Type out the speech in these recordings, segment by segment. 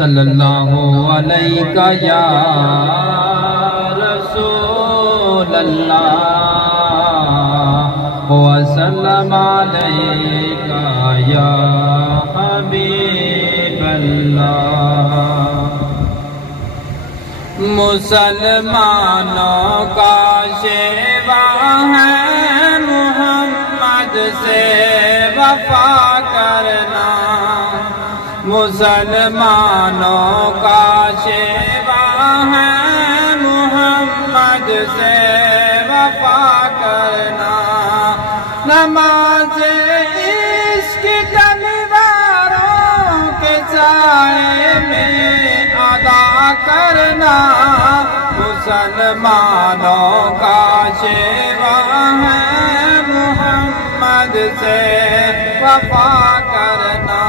صلی اللہ علیہ یا رسول اللہ وسلم علیہ یا حبیب اللہ۔ مسلمانوں کا شیوا ہے محمد سے وفا کرنا، مسلمانوں کا شیوا ہے محمد سے وفا کرنا، نماز عشق تلواروں کے سائے میں ادا کرنا، مسلمانوں کا شیوا ہے محمد سے وفا کرنا۔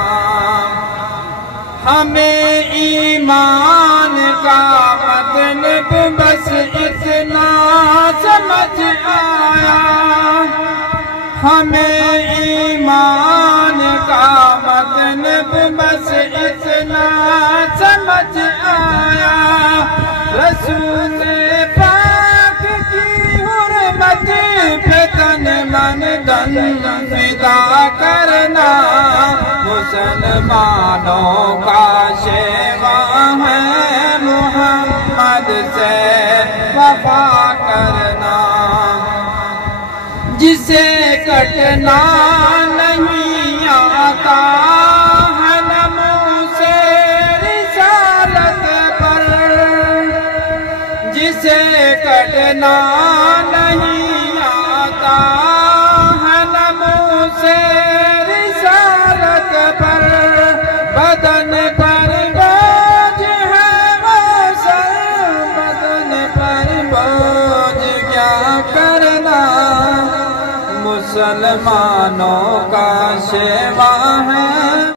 ہمیں ایمان کا مطلب بس اتنا سمجھ آیا، ہمیں ایمان کا مطلب بس اتنا سمجھ آیا، رسول پاک کی حرمت پہ تن من دن فدا کرنا، مسلمانوں کا شیوا ہے محمد سے وفا کرنا، جسے کٹنا نہیں آتا ہے نمو سے رسالت پر، جسے کٹنا نہیں آتا ہے نمو سے رسالت پر، بدن پر بوجھ ہے وہ سر، بدن پر بوجھ کیا کرنا، مسلمانوں کا شیوا ہے۔